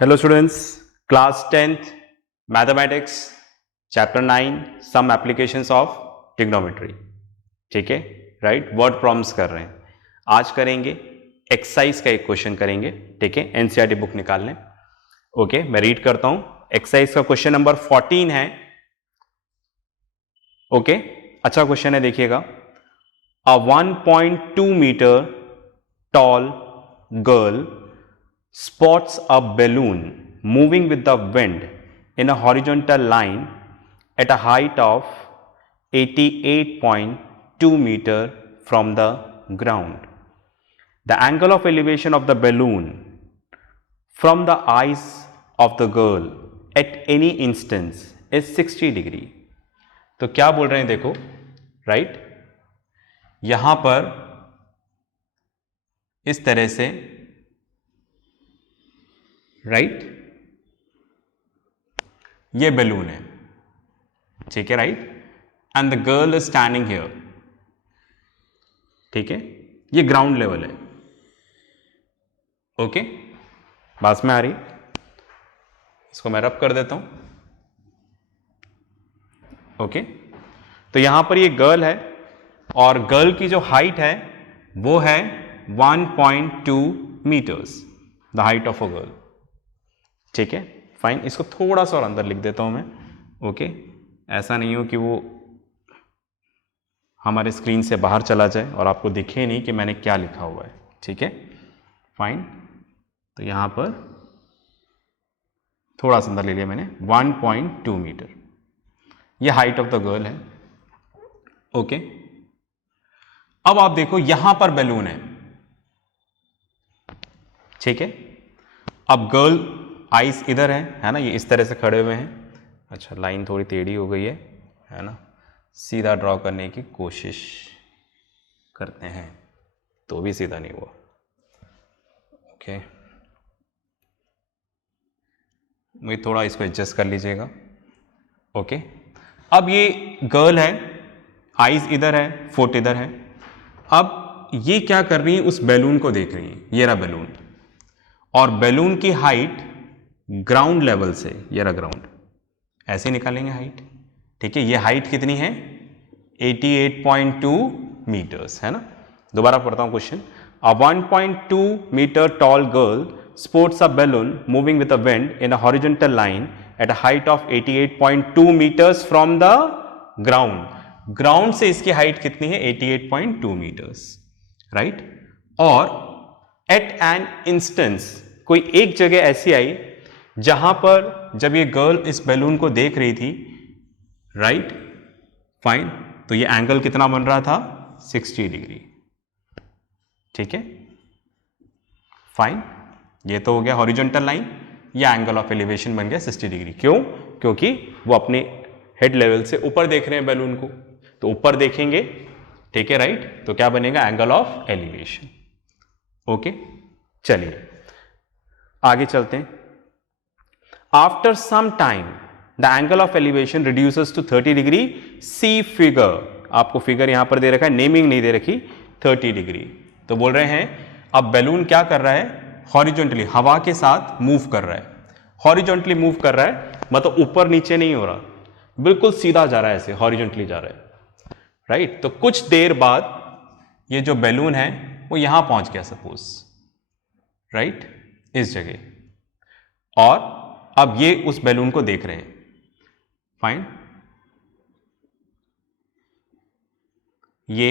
Hello students, class 10th mathematics chapter 9 some applications of trigonometry. ठीक है, right, word problems कर रहे हैं. आज करेंगे एक्सरसाइज का एक क्वेश्चन करेंगे. ठीक है, एनसीईआरटी बुक निकाल लें. ओके, मैं रीड करता हूं. एक्सरसाइज का क्वेश्चन नंबर 14 है. ओके, अच्छा क्वेश्चन है, देखिएगा. A 1.2 metre tall girl spots a balloon moving with the wind in a horizontal line at a height of 88.2 meter from the ground. The angle of elevation of the balloon from the eyes of the girl at any instance is 60 degree. तो क्या बोल रहे हैं, देखो, right, यहां पर इस तरह से, राइट, ये बैलून है. ठीक है, right, and the girl is standing here. ठीक है, ये ग्राउंड लेवल है. ओके, बात में आ रही. इसको मैं रब कर देता हूं. ओके, तो यहां पर ये गर्ल है और गर्ल की जो हाइट है वो है 1.2 metres, the height of a girl. ठीक है, फाइन. इसको थोड़ा सा और अंदर लिख देता हूं मैं. ओके, ऐसा नहीं हो कि वो हमारे स्क्रीन से बाहर चला जाए और आपको दिखे नहीं कि मैंने क्या लिखा हुआ है. ठीक है, फाइन. तो यहां पर थोड़ा सा अंदर ले लिया मैंने. 1.2 मीटर ये हाइट ऑफ द गर्ल है. ओके, अब आप देखो यहां पर बैलून है. ठीक है, अब गर्ल आइस इधर है ना, ये इस तरह से खड़े हुए हैं. अच्छा, लाइन थोड़ी टेढ़ी हो गई है ना. सीधा ड्रॉ करने की कोशिश करते हैं तो भी सीधा नहीं हुआ. ओके, मुझे थोड़ा इसको एडजस्ट कर लीजिएगा. ओके, अब ये गर्ल है, आइज इधर है, फुट इधर है. अब ये क्या कर रही है, उस बैलून को देख रही है. ये रहा बैलून, और बैलून की हाइट ग्राउंड लेवल से, ये रहा ग्राउंड, ऐसे निकालेंगे हाइट. ठीक है, ये हाइट कितनी है, 88.2 मीटर्स, है ना. दोबारा पढ़ता हूं question. A 1.2 metre tall girl sports a balloon moving with a wind in a horizontal line at a height of 88.2 metres from the ground. Ground से इसकी हाइट कितनी है, 88.2 मीटर्स, राइट. और एट एन इंस्टेंस, कोई एक जगह ऐसी आई जहां पर जब ये गर्ल इस बैलून को देख रही थी, राइट, फाइन, तो ये एंगल कितना बन रहा था, 60 डिग्री. ठीक है, फाइन. ये तो हो गया हॉरिजॉन्टल लाइन. ये एंगल ऑफ एलिवेशन बन गया 60 डिग्री. क्यों? क्योंकि वो अपने हेड लेवल से ऊपर देख रहे हैं बैलून को, तो ऊपर देखेंगे. ठीक है, राइट, तो क्या बनेगा, एंगल ऑफ एलिवेशन. ओके, चलिए आगे चलते हैं. After some time, the angle of elevation reduces to 30 degree. See figure. आपको फिगर यहां पर दे रखा है, नेमिंग नहीं दे रखी. 30 डिग्री. तो बोल रहे हैं अब बैलून क्या कर रहा है, हॉरिजॉन्टली, हवा के साथ मूव कर रहा है. हॉरिजॉन्टली मूव कर रहा है मतलब ऊपर नीचे नहीं हो रहा, बिल्कुल सीधा जा रहा है, ऐसे हॉरिजॉन्टली जा रहा है, राइट. तो कुछ देर बाद ये जो बैलून है वो यहां पहुंच गया सपोज, राइट, इस जगह, और अब ये उस बैलून को देख रहे हैं. फाइन. ये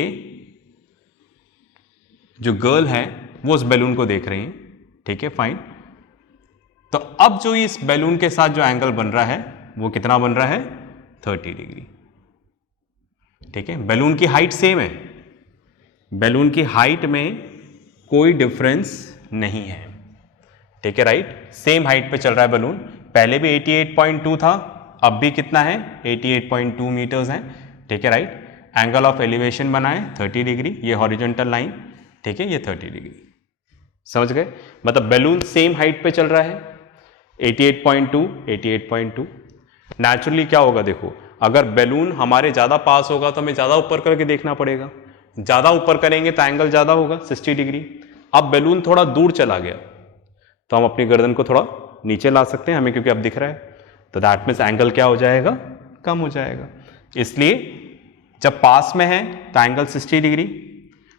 जो गर्ल है वो उस बैलून को देख रही है. ठीक है, फाइन. तो अब जो इस बैलून के साथ जो एंगल बन रहा है वो कितना बन रहा है, 30 डिग्री. ठीक है, बैलून की हाइट सेम है, बैलून की हाइट में कोई डिफरेंस नहीं है. ठीक है, राइट, सेम हाइट पे चल रहा है बैलून. पहले भी 88.2 था, अब भी कितना है, 88.2 मीटर्स है. ठीक है, राइट. एंगल ऑफ एलिवेशन बना है 30 डिग्री, ये हॉरिजॉन्टल लाइन. ठीक है, ये 30 डिग्री. समझ गए, मतलब बैलून सेम हाइट पे चल रहा है, 88.2. नेचुरली क्या होगा, देखो, अगर बैलून हमारे ज्यादा पास होगा तो हमें ज्यादा ऊपर करके देखना पड़ेगा. ज्यादा ऊपर करेंगे तो एंगल ज्यादा होगा, 60 डिग्री. अब बैलून थोड़ा दूर चला गया तो हम अपनी गर्दन को थोड़ा नीचे ला सकते हैं हमें, क्योंकि अब दिख रहा है, तो दैट मीन्स एंगल क्या हो जाएगा, कम हो जाएगा। इसलिए जब पास में है तो एंगल 60 डिग्री,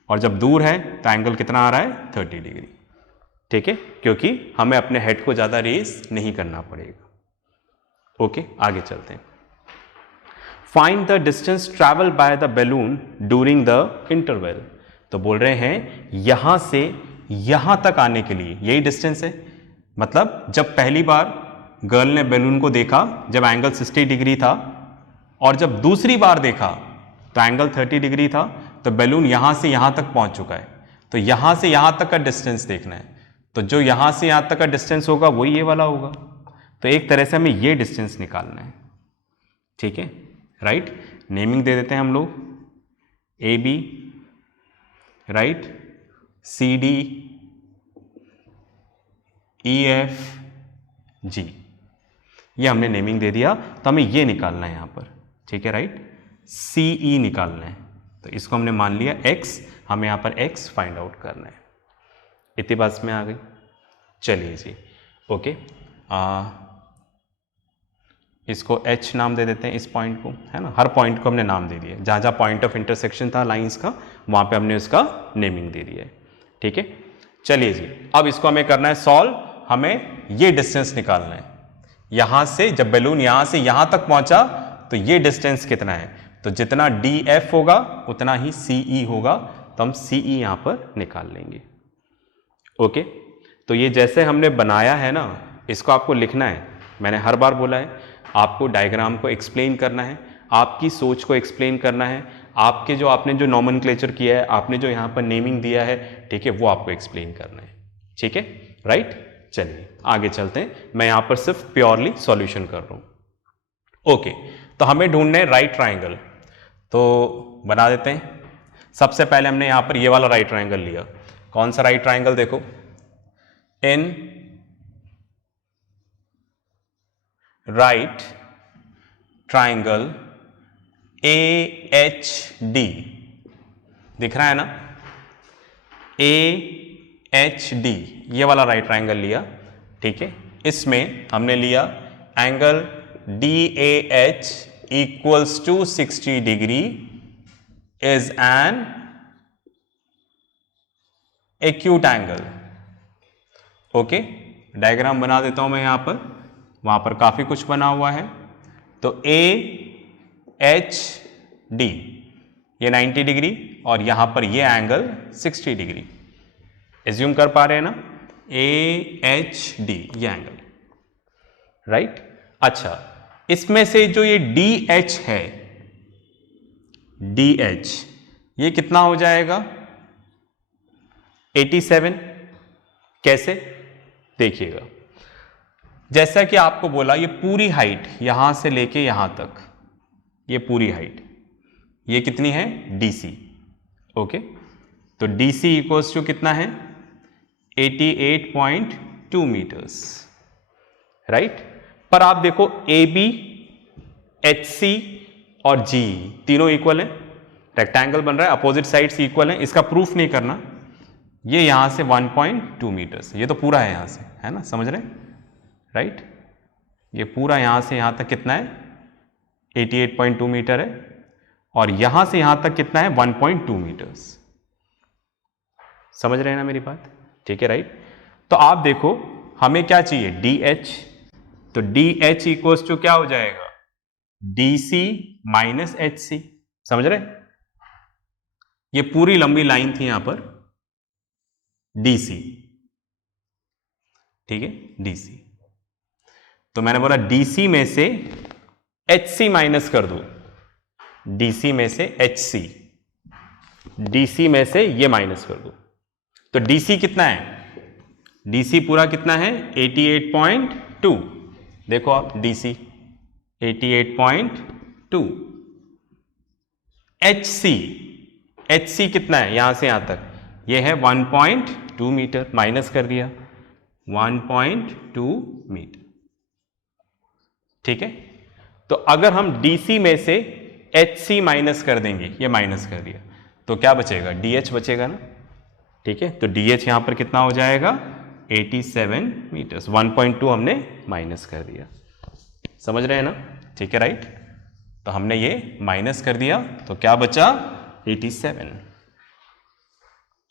और जब दूर है तो एंगल कितना आ रहा है, 30 डिग्री। ठीक है, क्योंकि हमें अपने हेड को ज़्यादा रेज नहीं करना पड़ेगा। ओके, आगे चलते हैं। Find the distance travel by the balloon during the interval. तो बोल रहे हैं यहां से यहां तक आने के लिए यही डिस्टेंस है। मतलब जब पहली बार गर्ल ने बैलून को देखा जब एंगल 60 डिग्री था, और जब दूसरी बार देखा तो एंगल 30 डिग्री था, तो बैलून यहां से यहां तक पहुंच चुका है। तो यहां से यहां तक का डिस्टेंस देखना है, तो जो यहां से यहां तक का डिस्टेंस होगा वही ये वाला होगा। तो एक तरह से हमें ये डिस्टेंस निकालना है। ठीक है, राइट। नेमिंग दे देते हैं हम लोग, A B, right, C D, E F G, ये हमने नेमिंग दे दिया। तो हमें ये निकालना है यहां पर। ठीक है, राइट, सी ई निकालना है, तो इसको हमने मान लिया x, हमें यहां पर x फाइंड आउट करना है। इतनी बात में आ गई। चलिए जी, ओके, इसको h नाम दे देते हैं इस पॉइंट को, है ना। हर पॉइंट को हमने नाम दे दिया, जहाँ जहाँ पॉइंट ऑफ इंटरसेक्शन था लाइंस का, वहाँ पे हमने उसका नेमिंग दे दिया है। ठीक है, चलिए जी, अब इसको हमें करना है सॉल्व। हमें ये डिस्टेंस निकालना है, यहाँ से जब बैलून यहाँ से यहाँ तक पहुँचा तो ये डिस्टेंस कितना है, तो जितना डी एफ होगा उतना ही सी ई होगा, तो हम सी ई यहाँ पर निकाल लेंगे। ओके, तो ये जैसे हमने बनाया है ना, इसको आपको लिखना है। मैंने हर बार बोला है, आपको डायग्राम को एक्सप्लेन करना है, आपकी सोच को एक्सप्लेन करना है, आपके जो आपने जो नॉमेनक्लेचर किया है, आपने जो यहाँ पर नेमिंग दिया है, ठीक है, वो आपको एक्सप्लेन करना है। ठीक है, राइट। चलिए आगे चलते हैं, मैं यहाँ पर सिर्फ प्योरली सॉल्यूशन कर रहा हूँ। ओके, तो हमें ढूंढना है राइट ट्राइंगल, तो बना देते हैं। सबसे पहले हमने यहाँ पर ये वाला राइट ट्राइंगल लिया। कौन सा राइट ट्राइंगल, देखो, in right triangle A H D, दिख रहा है ना, ए एच डी, ये वाला राइट ट्राइंगल लिया। ठीक है, इसमें हमने लिया angle D A H equals to 60 degree is an acute angle. Okay, diagram बना देता हूं मैं यहां पर, वहां पर काफी कुछ बना हुआ है। तो ए एच डी ये 90 डिग्री, और यहां पर ये एंगल 60 डिग्री। एज्यूम कर पा रहे हैं ना, ए एच डी ये एंगल, राइट। अच्छा, इसमें से जो ये डी एच है, डी एच, ये कितना हो जाएगा, 87। कैसे, देखिएगा, जैसा कि आपको बोला, ये पूरी हाइट यहां से लेके यहां तक, ये पूरी हाइट, ये कितनी है, डीसी। ओके, तो डीसी इक्वल्स टू कितना है, 88.2 मीटर्स, राइट। पर आप देखो ए बी, एच सी और जी तीनों इक्वल है, रेक्टेंगल बन रहा है, अपोजिट साइड्स इक्वल है, इसका प्रूफ नहीं करना। ये यहां से 1.2 मीटर्स, ये तो पूरा है यहां से, है ना, समझ रहे हैं, राइट। ये पूरा यहां से यहां तक कितना है, 88.2 मीटर है, और यहां से यहां तक कितना है, 1.2 मीटर्स। समझ रहे हैं ना मेरी बात, ठीक है, राइट। तो आप देखो, हमें क्या चाहिए, डी एच, तो डी एच इक्वल्स टू क्या हो जाएगा, D C minus H C. समझ रहे, ये पूरी लंबी लाइन थी यहां पर, डीसी, ठीक है, डीसी। तो मैंने बोला डीसी में से एच सी माइनस कर दो, डीसी में से एच सी, डीसी में से ये माइनस कर दो, तो डीसी कितना है, डीसी पूरा कितना है, 88.2। देखो आप, डीसी 88.2। एचसी, एचसी कितना है यहां से यहां तक, ये है 1.2 मीटर, माइनस कर दिया 1.2 मीटर, ठीक है। तो अगर हम डीसी में से एचसी माइनस कर देंगे, ये माइनस कर दिया, तो क्या बचेगा, डीएच बचेगा ना, ठीक है। तो डीएच यहां पर कितना हो जाएगा, 87 मीटर्स। 1.2 हमने माइनस कर दिया, समझ रहे हैं ना? ठीक है, राइट। तो हमने ये माइनस कर दिया तो क्या बचा? 87।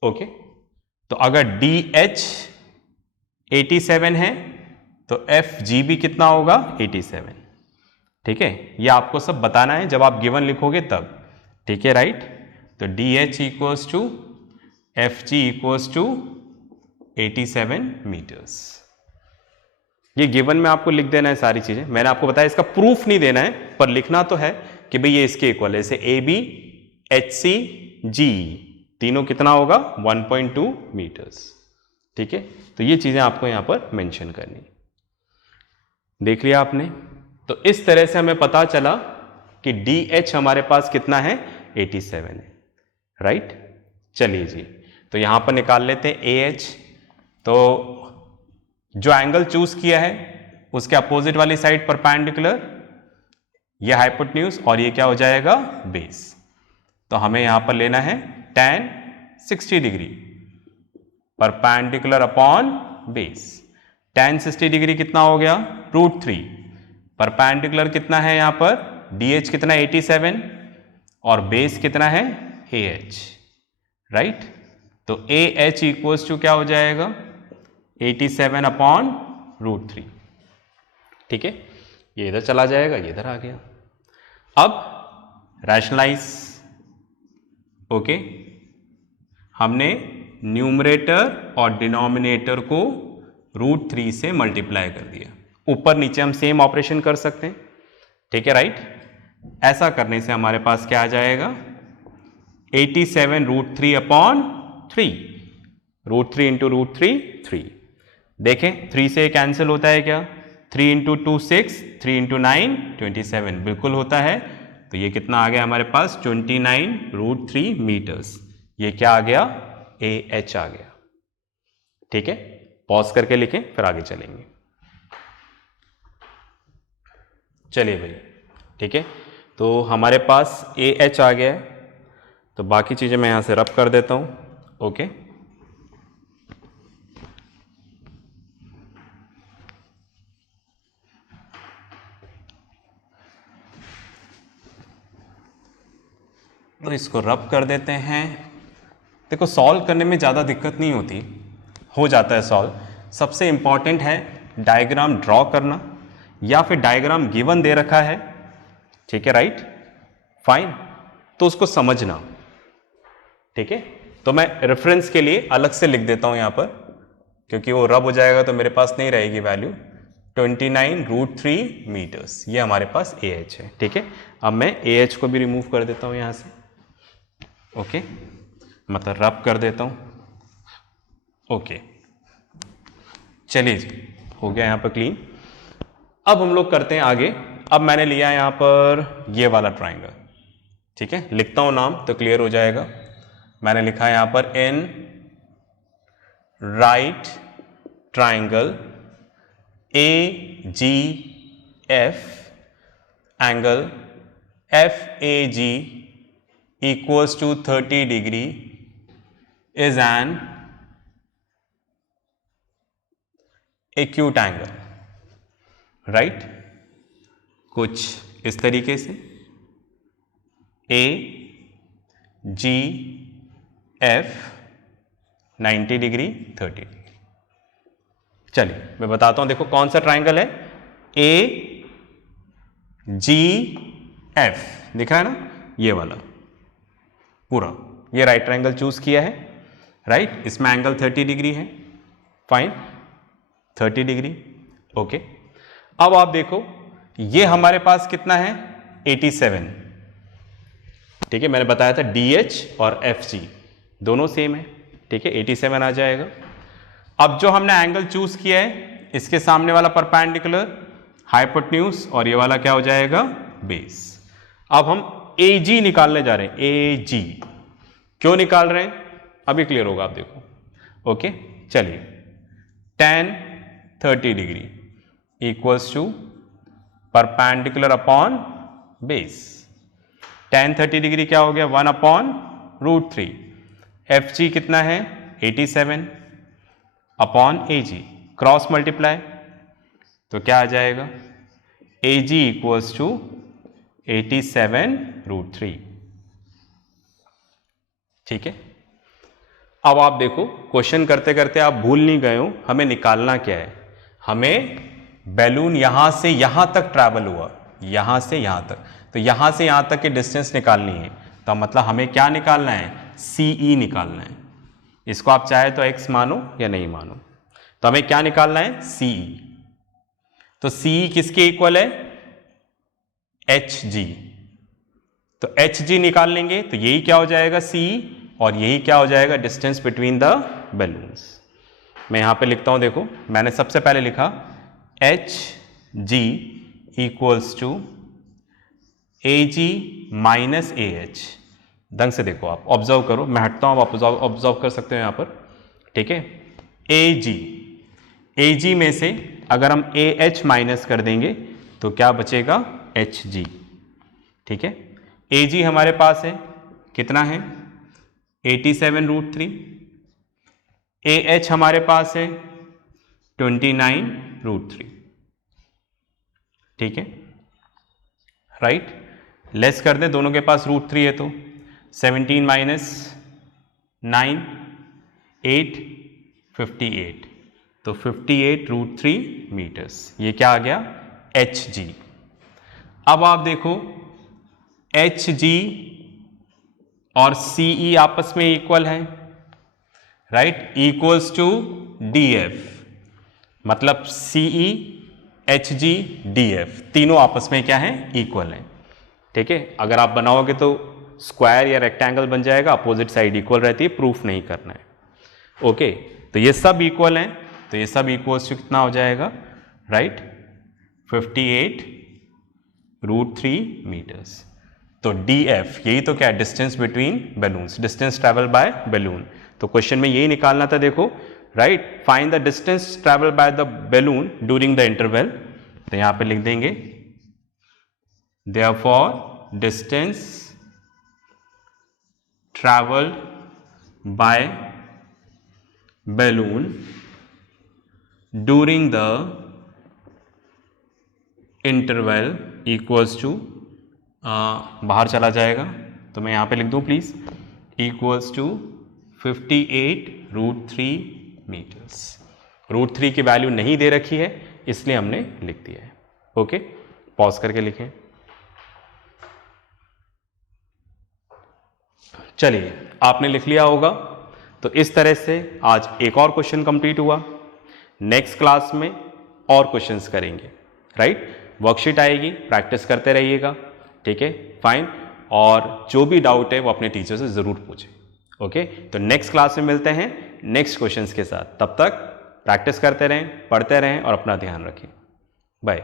ओके, तो अगर DH 87 है तो FG भी कितना होगा? 87। ठीक है, ये आपको सब बताना है जब आप गिवन लिखोगे तब। ठीक है, राइट। तो DH equals to FG equals to 87 metres. ये गिवन में आपको लिख देना है सारी चीजें। मैंने आपको बताया इसका प्रूफ नहीं देना है, पर लिखना तो है कि भाई ये इसके इक्वल है। जैसे AB HC GE तीनों कितना होगा? 1.2 मीटर्स। ठीक है, तो ये चीजें आपको यहां पर मेंशन करनी। देख लिया आपने? तो इस तरह से हमें पता चला कि DH हमारे पास कितना है? 87 है, राइट। चलिए जी, तो यहां पर निकाल लेते हैं AH। तो जो एंगल चूज किया है उसके अपोजिट वाली साइड परपेंडिकुलर, ये हाइपोटेन्यूज और ये क्या हो जाएगा? बेस। तो हमें यहां पर लेना है tan 60 degree perpendicular upon base. tan 60 degree कितना हो गया? √3। परपेंडिकुलर कितना है यहां पर? DH कितना? 87 और बेस कितना है? AH, right. तो AH इक्वल्स टू क्या हो जाएगा? 87 अपॉन √3। ठीक है, ये इधर चला जाएगा, ये इधर आ गया। अब रैशनलाइज। ओके, हमने न्यूमरेटर और डिनोमिनेटर को √3 से मल्टीप्लाई कर दिया। ऊपर नीचे हम सेम ऑपरेशन कर सकते हैं। ठीक है, राइट। ऐसा करने से हमारे पास क्या आ जाएगा? 87 √3 अपॉन 3। √3 इंटू √3 3। देखें 3 से कैंसिल होता है क्या? 3 इंटू 2 6, 3 इंटू 9 27, बिल्कुल होता है। तो ये कितना आ गया हमारे पास? 29 √3 मीटर्स। ये क्या आ गया? AH आ गया। ठीक है, पॉज करके लिखें फिर आगे चलेंगे। चलिए भाई, ठीक है, तो हमारे पास AH आ गया है। तो बाकी चीजें मैं यहां से रब कर देता हूं। ओके, तो इसको रब कर देते हैं। देखो सॉल्व करने में ज़्यादा दिक्कत नहीं होती, हो जाता है सॉल्व। सबसे इम्पॉर्टेंट है डायग्राम ड्रॉ करना, या फिर डायग्राम गिवन दे रखा है, ठीक है, राइट, फाइन, तो उसको समझना। ठीक है, तो मैं रेफरेंस के लिए अलग से लिख देता हूँ यहाँ पर, क्योंकि वो रब हो जाएगा तो मेरे पास नहीं रहेगी वैल्यू। 29 √3 मीटर्स, ये हमारे पास AH है। ठीक है, अब मैं AH को भी रिमूव कर देता हूँ यहाँ से। ओके, मतलब रब कर देता हूं। ओके, चलिए जी, हो गया यहां पर क्लीन। अब हम लोग करते हैं आगे। अब मैंने लिया यहां पर ये वाला ट्राइंगल। ठीक है, लिखता हूं नाम तो क्लियर हो जाएगा। मैंने लिखा है यहां पर in right triangle AGF angle FAG equals to 30 degree is an acute angle, right? कुछ इस तरीके से AGF 90 डिग्री 30 डिग्री। चलिए मैं बताता हूं, देखो कौन सा ट्राइंगल है? AGF दिख रहा है ना, ये वाला पूरा, ये राइट ट्राइंगल चूज किया है, राइट। इसमें एंगल 30 डिग्री है, फाइन, 30 डिग्री। ओके, अब आप देखो ये हमारे पास कितना है? 87। ठीक है, मैंने बताया था DH और FG दोनों सेम है। ठीक है, 87 आ जाएगा। अब जो हमने एंगल चूज किया है, इसके सामने वाला परपेंडिकुलर, हाइपोटेन्यूज, और ये वाला क्या हो जाएगा? बेस। अब हम AG निकालने जा रहे हैं। AG क्यों निकाल रहे हैं अभी क्लियर होगा, आप देखो। ओके, चलिए, tan 30 degree equals to perpendicular upon base. tan 30 degree क्या हो गया? 1 अपॉन √3। FG कितना है? 87। अपॉन ए जी, क्रॉस मल्टीप्लाई, तो क्या आ जाएगा, ए जी इक्वल्स टू 87√3। ठीक है। अब आप देखो क्वेश्चन करते करते आप भूल नहीं गए हो, हमें निकालना क्या है, हमें बैलून यहां से यहां तक ट्रैवल हुआ, यहां से यहां तक, तो यहां से यहां तक की डिस्टेंस निकालनी है, तो मतलब हमें क्या निकालना है, CE निकालना है। इसको आप चाहे तो x मानो या नहीं मानो, तो हमें क्या निकालना है, CE। तो CE किसके इक्वल है, HG, तो HG निकाल लेंगे तो यही क्या हो जाएगा, CE, और यही क्या हो जाएगा, डिस्टेंस बिटवीन द बैलून्स। मैं यहां पे लिखता हूं, देखो मैंने सबसे पहले लिखा HG equals to AG minus AH। ढंग से देखो, आप ऑब्जर्व करो, मैं हटता हूं, आप ऑब्जर्व कर सकते हो यहां पर। ठीक है, AG में से अगर हम AH माइनस कर देंगे तो क्या बचेगा, HG। ठीक है, AG हमारे पास है कितना है, 87√3, AH हमारे पास है 29√3। ठीक है, राइट, लेस कर दे, दोनों के पास √3 है तो 17 माइनस 9 8 58, तो 58√3 मीटर्स, ये क्या आ गया, HG। अब आप देखो HG और CE आपस में इक्वल है, राइट, इक्वल्स टू DF, मतलब CE HG DF तीनों आपस में क्या है, इक्वल है। ठीक है, अगर आप बनाओगे तो स्क्वायर या रेक्टेंगल बन जाएगा, अपोजिट साइड इक्वल रहती है, प्रूफ नहीं करना है। ओके, तो ये सब इक्वल हैं, तो ये सब इक्वल्स टू कितना हो जाएगा, राइट, 58√3 मीटर्स। तो DF यही तो क्या है, distance between balloons, distance travel by balloon. तो क्वेश्चन में यही निकालना था, देखो, right, find the distance travel by the balloon during the interval. तो यहां पे लिख देंगे therefore distance travel by balloon during the interval equals to, बाहर चला जाएगा तो मैं यहां पे लिख दूं प्लीज, इक्वल्स टू 58√3 मीटर्स। √3 की वैल्यू नहीं दे रखी है इसलिए हमने लिख दिया है। ओके, पॉज करके लिखें। चलिए, आपने लिख लिया होगा। तो इस तरह से आज एक और क्वेश्चन कंप्लीट हुआ। नेक्स्ट क्लास में और क्वेश्चंस करेंगे, राइट, वर्कशीट आएगी, प्रैक्टिस करते रहिएगा। ठीक है, फाइन, और जो भी डाउट है वो अपने टीचर से ज़रूर पूछें। ओके, तो नेक्स्ट क्लास में मिलते हैं नेक्स्ट क्वेश्चंस के साथ। तब तक प्रैक्टिस करते रहें, पढ़ते रहें और अपना ध्यान रखें। बाय।